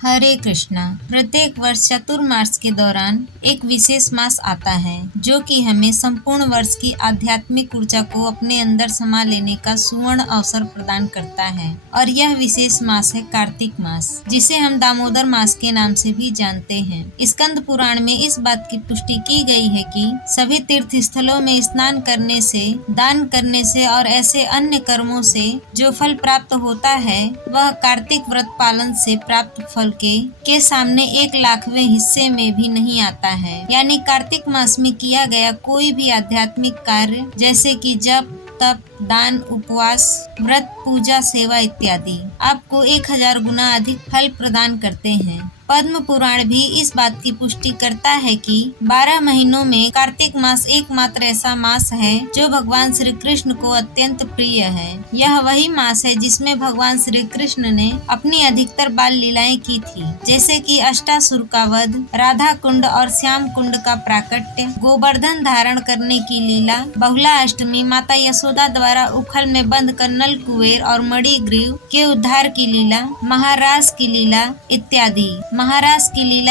हरे कृष्णा। प्रत्येक वर्ष चतुर्मास के दौरान एक विशेष मास आता है जो कि हमें संपूर्ण वर्ष की आध्यात्मिक ऊर्जा को अपने अंदर समा लेने का सुवर्ण अवसर प्रदान करता है। और यह विशेष मास है कार्तिक मास, जिसे हम दामोदर मास के नाम से भी जानते हैं। स्कंद पुराण में इस बात की पुष्टि की गई है कि सभी तीर्थ स्थलों में स्नान करने से, दान करने से और ऐसे अन्य कर्मों से जो फल प्राप्त होता है वह कार्तिक व्रत पालन से प्राप्त फल के सामने 1,00,000वें हिस्से में भी नहीं आता है। यानी कार्तिक मास में किया गया कोई भी आध्यात्मिक कार्य जैसे कि जप, तप, दान, उपवास, व्रत, पूजा, सेवा इत्यादि आपको 1000 गुना अधिक फल प्रदान करते हैं। पद्म पुराण भी इस बात की पुष्टि करता है कि 12 महीनों में कार्तिक मास एकमात्र ऐसा मास है जो भगवान श्री कृष्ण को अत्यंत प्रिय है। यह वही मास है जिसमें भगवान श्री कृष्ण ने अपनी अधिकतर बाल लीलाएं की थी, जैसे कि अष्टासुर का वध, राधा कुंड और श्याम कुंड का प्राकट्य, गोवर्धन धारण करने की लीला, बहुला अष्टमी, माता यशोदा द्वारा उखल में बंद कर नल कुबेर और मणिग्रीव के उद्धार की लीला, महाराज की लीला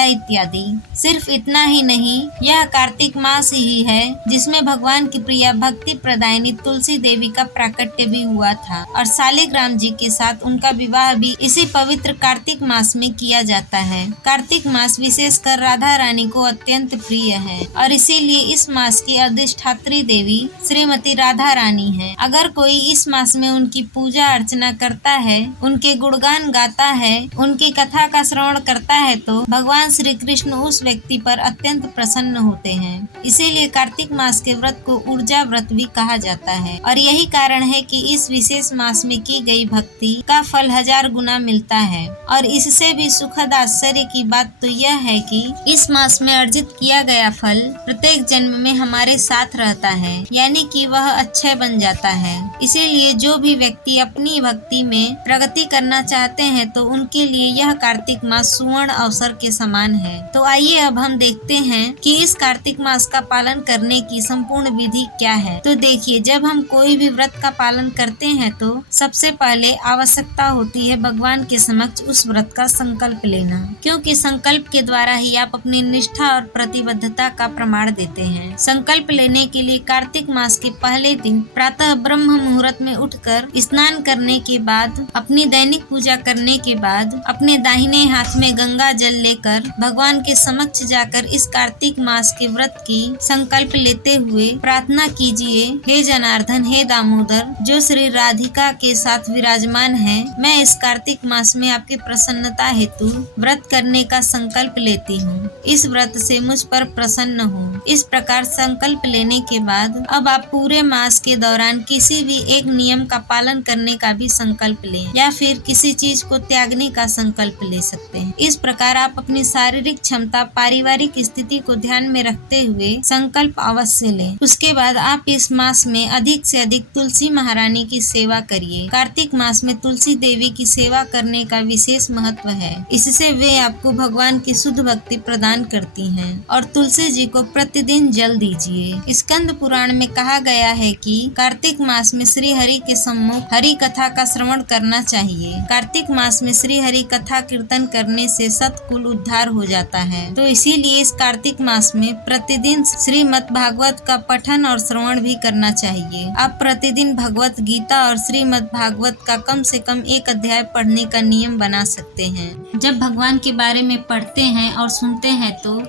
इत्यादि। सिर्फ इतना ही नहीं, यह कार्तिक मास ही है जिसमें भगवान की प्रिया भक्ति प्रदायिनी तुलसी देवी का प्राकट्य भी हुआ था और शालिग्राम जी के साथ उनका विवाह भी इसी पवित्र कार्तिक मास में किया जाता है। कार्तिक मास विशेषकर राधा रानी को अत्यंत प्रिय है और इसीलिए इस मास की अधिष्ठात्री देवी श्रीमती राधा रानी है। अगर कोई इस मास में उनकी पूजा अर्चना करता है, उनके गुणगान गाता है, उनकी कथा का श्रवण करता है तो भगवान श्री कृष्ण उस व्यक्ति पर अत्यंत प्रसन्न होते हैं। इसीलिए कार्तिक मास के व्रत को ऊर्जा व्रत भी कहा जाता है और यही कारण है कि इस विशेष मास में की गई भक्ति का फल 1000 गुना मिलता है। और इससे भी सुखद आश्चर्य की बात तो यह है कि इस मास में अर्जित किया गया फल प्रत्येक जन्म में हमारे साथ रहता है, यानी कि वह अक्षय बन जाता है। इसीलिए जो भी व्यक्ति अपनी भक्ति में प्रगति करना चाहते हैं तो उनके लिए यह कार्तिक मास सुवर्ण अवसर के समान है। तो आइए अब हम देखते हैं कि इस कार्तिक मास का पालन करने की संपूर्ण विधि क्या है। तो देखिए, जब हम कोई भी व्रत का पालन करते हैं तो सबसे पहले आवश्यकता होती है भगवान के समक्ष उस व्रत का संकल्प लेना, क्योंकि संकल्प के द्वारा ही आप अपनी निष्ठा और प्रतिबद्धता का प्रमाण देते हैं। संकल्प लेने के लिए कार्तिक मास के पहले दिन प्रातः ब्रह्म मुहूर्त में उठकर स्नान करने के बाद, अपनी दैनिक पूजा करने के बाद, अपने दाहिने हाथ में गंगा जल लेकर भगवान के समक्ष जाकर इस कार्तिक मास के व्रत की संकल्प लेते हुए प्रार्थना कीजिए, हे जनार्दन, हे दामोदर, जो श्री राधिका के साथ विराजमान है, मैं इस कार्तिक मास में आपकी प्रसन्नता हेतु व्रत करने का संकल्प लेती हूँ। इस व्रत से मुझ पर प्रसन्न हो। इस प्रकार संकल्प लेने के बाद अब आप पूरे मास के दौरान किसी भी एक नियम का पालन करने का भी संकल्प लें या फिर किसी चीज को त्यागने का संकल्प ले सकते हैं। इस प्रकार आप अपनी शारीरिक क्षमता, पारिवारिक स्थिति को ध्यान में रखते हुए संकल्प अवश्य लें। उसके बाद आप इस मास में अधिक से अधिक तुलसी महारानी की सेवा करिए। कार्तिक मास में तुलसी देवी की सेवा करने का विशेष महत्व है। इससे वे आपको भगवान की शुद्ध भक्ति प्रदान करती हैं। और तुलसी जी को प्रतिदिन जल दीजिए। स्कंद पुराण में कहा गया है कि कार्तिक मास में श्री हरि के सम्मुख हरि कथा का श्रवण करना चाहिए। कार्तिक मास में श्री हरि कथा कीर्तन करने से सतकुल उद्धार हो जाता है। तो इसीलिए इस कार्तिक मास में प्रतिदिन श्रीमद् भागवत का पठन और श्रवण भी करना चाहिए। आप प्रतिदिन भगवत गीता और श्रीमद् भागवत का कम से कम 1 अध्याय पढ़ने का नियम बना सकते हैं। जब भगवान के बारे में पढ़ते हैं और सुनते हैं तो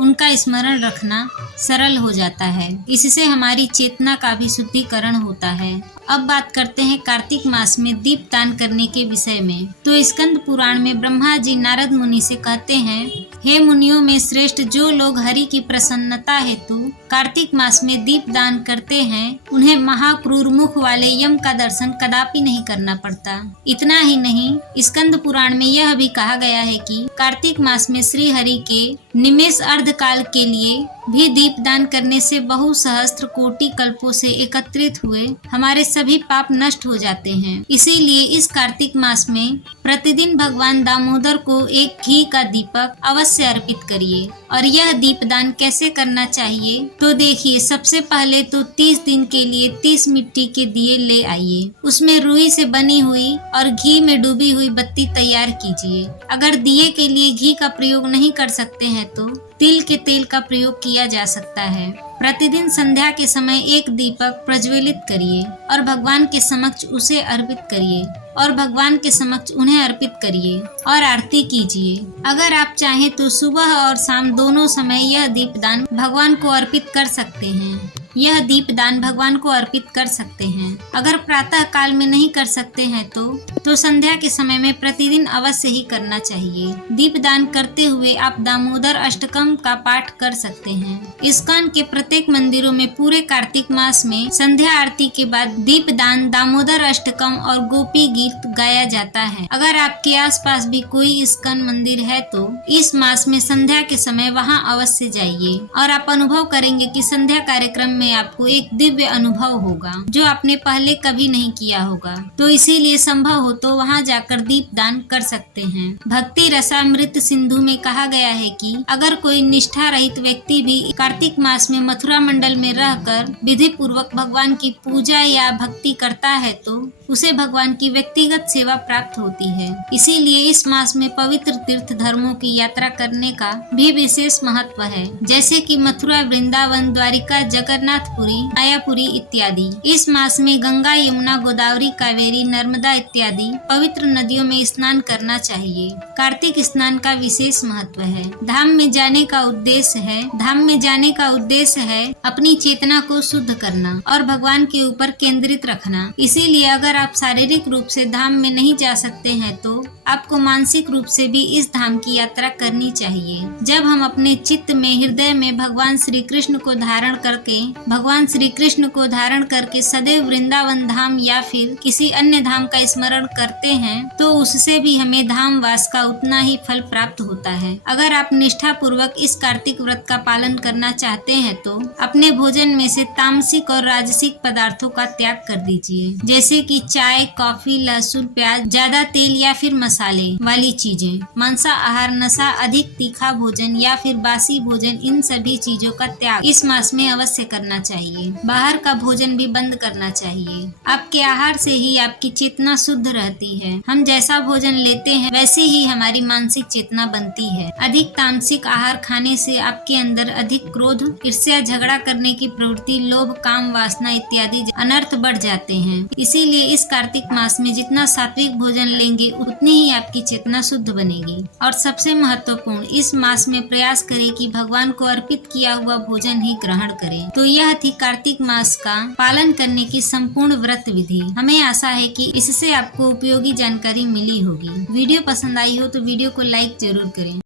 उनका स्मरण रखना सरल हो जाता है। इससे हमारी चेतना का भी शुद्धिकरण होता है। अब बात करते हैं कार्तिक मास में दीप दान करने के विषय में। तो स्कंद पुराण में ब्रह्मा जी नारद मुनि से कहते हैं, हे मुनियों में श्रेष्ठ, जो लोग हरि की प्रसन्नता हेतु कार्तिक मास में दीप दान करते हैं उन्हें महाक्रूर मुख वाले यम का दर्शन कदापि नहीं करना पड़ता। इतना ही नहीं, स्कंद पुराण में यह भी कहा गया है कि कार्तिक मास में श्री हरि के निमेष अर्ध काल के लिए भी दीप दान करने से बहु सहस्त्र कोटि कल्पों से एकत्रित हुए हमारे सभी पाप नष्ट हो जाते हैं। इसीलिए इस कार्तिक मास में प्रतिदिन भगवान दामोदर को एक घी का दीपक अवश्य अर्पित करिए। और यह दीपदान कैसे करना चाहिए, तो तो देखिए, सबसे पहले तो 30 दिन के लिए 30 मिट्टी के दिए ले आइए। उसमें रुई से बनी हुई और घी में डूबी हुई बत्ती तैयार कीजिए। अगर दिए के लिए घी का प्रयोग नहीं कर सकते हैं तो तिल के तेल का प्रयोग किया जा सकता है। प्रतिदिन संध्या के समय एक दीपक प्रज्वलित करिए और भगवान के समक्ष उसे अर्पित करिए और भगवान के समक्ष उन्हें अर्पित करिए और आरती कीजिए। अगर आप चाहें तो सुबह और शाम दोनों समय यह दीपदान भगवान को अर्पित कर सकते हैं। अगर प्रातः काल में नहीं कर सकते हैं तो संध्या के समय में प्रतिदिन अवश्य ही करना चाहिए। दीपदान करते हुए आप दामोदर अष्टकम का पाठ कर सकते हैं। इस्कॉन के प्रत्येक मंदिरों में पूरे कार्तिक मास में संध्या आरती के बाद दीपदान, दामोदर अष्टकम और गोपी गीत गाया जाता है। अगर आपके आसपास भी कोई इस्कॉन मंदिर है तो इस मास में संध्या के समय वहां अवश्य जाइए और आप अनुभव करेंगे कि संध्या कार्यक्रम में आपको एक दिव्य अनुभव होगा जो आपने पहले कभी नहीं किया होगा। तो इसीलिए संभव हो तो वहां जाकर दीपदान कर सकते हैं। भक्ति रसामृत सिंधु में कहा गया है कि अगर कोई निष्ठा रहित व्यक्ति भी कार्तिक मास में मथुरा मंडल में रहकर विधि पूर्वक भगवान की पूजा या भक्ति करता है तो उसे भगवान की व्यक्तिगत सेवा प्राप्त होती है। इसीलिए इस मास में पवित्र तीर्थ धर्मों की यात्रा करने का भी विशेष महत्व है, जैसे कि मथुरा, वृंदावन, द्वारिका, जगन्नाथपुरी, मायापुरी इत्यादि। इस मास में गंगा, यमुना, गोदावरी, कावेरी, नर्मदा इत्यादि पवित्र नदियों में स्नान करना चाहिए। कार्तिक स्नान का विशेष महत्व है। धाम में जाने का उद्देश्य है अपनी चेतना को शुद्ध करना और भगवान के ऊपर केंद्रित रखना। इसीलिए अगर आप शारीरिक रूप से धाम में नहीं जा सकते हैं तो आपको मानसिक रूप से भी इस धाम की यात्रा करनी चाहिए। जब हम अपने चित्त में, हृदय में भगवान श्री कृष्ण को धारण करके सदैव वृंदावन धाम या फिर किसी अन्य धाम का स्मरण करते हैं तो उससे भी हमें धाम वास का उतना ही फल प्राप्त होता है। अगर आप निष्ठा पूर्वक इस कार्तिक व्रत का पालन करना चाहते हैं तो अपने भोजन में से तामसिक और राजसिक पदार्थों का त्याग कर दीजिए, जैसे कि चाय, कॉफी, लहसुन, प्याज, ज्यादा तेल या फिर मसाले वाली चीजें, मांसाहार, नशा, अधिक तीखा भोजन या फिर बासी भोजन, इन सभी चीजों का त्याग इस मास में अवश्य करना चाहिए। बाहर का भोजन भी बंद करना चाहिए। आपके आहार से ही आपकी चेतना शुद्ध रहती है। हम जैसा भोजन लेते हैं वैसे ही हमारी मानसिक चेतना बनती है। अधिक तामसिक आहार खाने से आपके अंदर अधिक क्रोध, ईर्ष्या, झगड़ा करने की प्रवृत्ति, लोभ, काम, वासना इत्यादि अनर्थ बढ़ जाते हैं। इसीलिए इस कार्तिक मास में जितना सात्विक भोजन लेंगे उतनी ही आपकी चेतना शुद्ध बनेगी। और सबसे महत्वपूर्ण, इस मास में प्रयास करें कि भगवान को अर्पित किया हुआ भोजन ही ग्रहण करें। तो यह थी कार्तिक मास का पालन करने की संपूर्ण व्रत विधि। हमें आशा है कि इससे आपको उपयोगी जानकारी मिली होगी। वीडियो पसंद आई हो तो वीडियो को लाइक जरूर करें।